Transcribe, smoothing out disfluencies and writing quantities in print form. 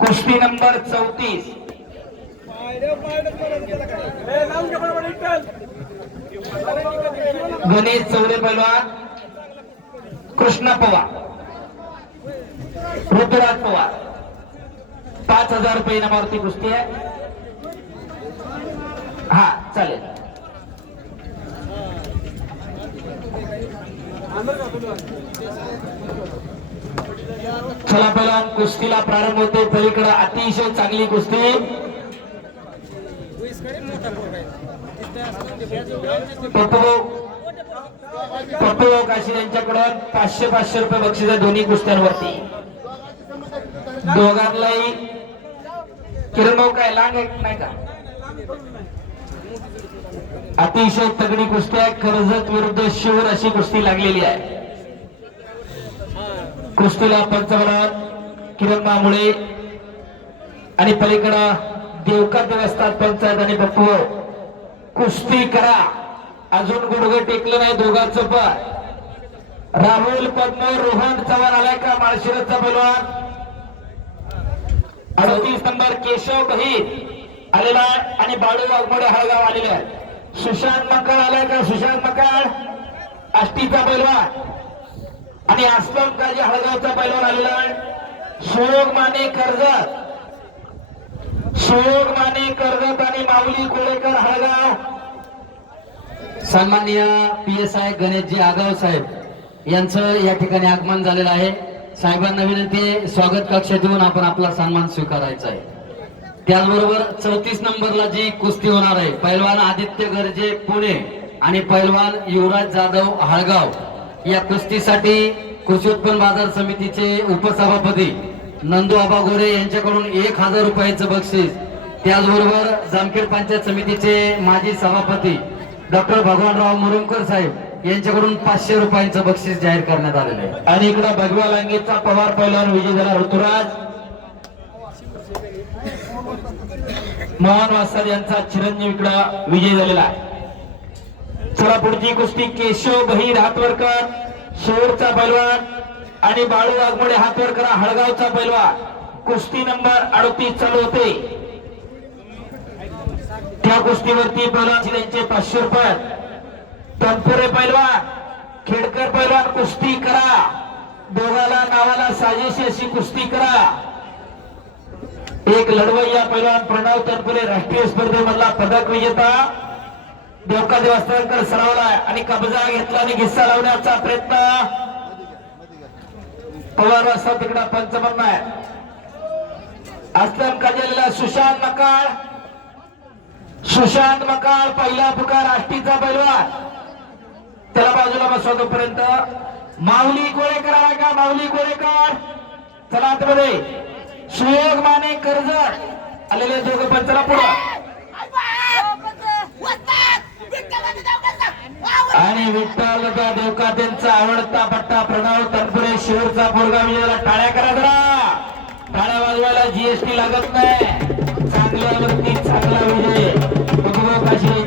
कुस्ती नंबर 34 गणेश चौरे पैलवान, कृष्णा पवार, ऋतुराज पवार, 5000 रुपये इनामावरती कुस्ती आहे. हा चालेल. चला पैलवान, कुस्तीला प्रारंभ होते. पलीकडे अतिशय चांगली कुस्ती. पप्पू काशी यांच्याकडून 500 रुपये बक्षीस आहे दोन्ही कुस्त्यांवरती. दोघांनाही किरण भाऊ काय लांग नाही का? अतिशय तगडी कुस्ती आहे. कर्जत विरुद्ध शिवर अशी कुस्ती लागलेली आहे. कुस्तीला पंचमनाथ किरण मामुळे आणि पलीकडे देवका देवस्थान पंचायत आणि पप्पू कुस्ती करा. अजून गुडघं टेकलं नाही दोघांचं पण. राहुल पद्म रोहन चव्हाण आलाय का? माळशिरसचा पैलवान 38 नंबर केशव बहीर आलेला आहे आणि बाळू वाघमोडे हळगाव आलेले आहे. सुशांत मकाळ आलाय का? सुशांत मकाळ आष्टीचा पैलवान आणि अस्लम काजी हळगावचा पैलवान आलेला आहे. सोग माने कर्जत, सोग माने कर्जत आणि माऊली कोळेकर हळगाव. सन्माननीय PSI गणेशजी आगाव साहेब यांचं या ठिकाणी आगमन झालेलं आहे. साहेबांना विनंती आहे, स्वागत कक्षात येऊन आपण आपला सन्मान स्वीकारायचा आहे. त्याचबरोबर 34 नंबरला जी कुस्ती होणार आहे, पैलवान आदित्य गर्जे पुणे आणि पैलवान युवराज जाधव हळगाव, या कुस्तीसाठी कृषी उत्पन्न बाजार समितीचे उपसभापती नंदू आबा गोरे यांच्याकडून 1000 रुपयाचं बक्षीस, त्याचबरोबर जामखेड पंचायत समितीचे माजी सभापती डॉक्टर भगवानराव मुरुमकर साहेब यांच्याकडून 500 रुपयांचं बक्षीस जाहीर करण्यात आलेलं आहे. आणि इकडे भगवा लांगीचा पवार पैलवान विजय झाला. ऋतुराज मोहन वासर यांचा चिरंजीव इकडे विजय झालेला आहे. चला पुढची कुस्ती केशव बहीर हातवरकर सोरचा पैलवान आणि बाळू वाघमोडे हातवरकर हळगावचा पैलवान. कुस्ती नंबर 38 चालू होते. त्या कुस्तीवरती पैलवान त्यांचे 500 रुपये. तनपुरे पैलवान खेडकर पैलवान कुस्ती करा. दोघाला नावाला साजेशी अशी कुस्ती करा. एक लढवय्या पैलवान प्रणव तनपुरे राष्ट्रीय स्पर्धेमधला पदक विजेता देवका देवस्थानकर सरावला आणि कब्जा घेतला आणि घिस्सा लावण्याचा प्रयत्न पवार वाजता तिकडा पंचमन आहे. अस्लम काजलेला सुशांत मकाळ, सुशांत मकाळ पहिला पुकार आष्टीचा पैलवान, त्याला बाजूला बसवा. तोपर्यंत माऊली कोळेकर आला का? माऊली कोळेकर चला आतमध्ये. सुयोग माने कर्जत आलेले दोघं पंचला पुढं आणि विठ्ठल देवका त्यांचा आवडता पट्टा प्रणव तनपुरे शिवरचा पोरगा विजयाला टाळ्या करा जरा. टाळ्या वाजवायला GST लागत नाही. चांगल्यावरती चांगला विजय. काशी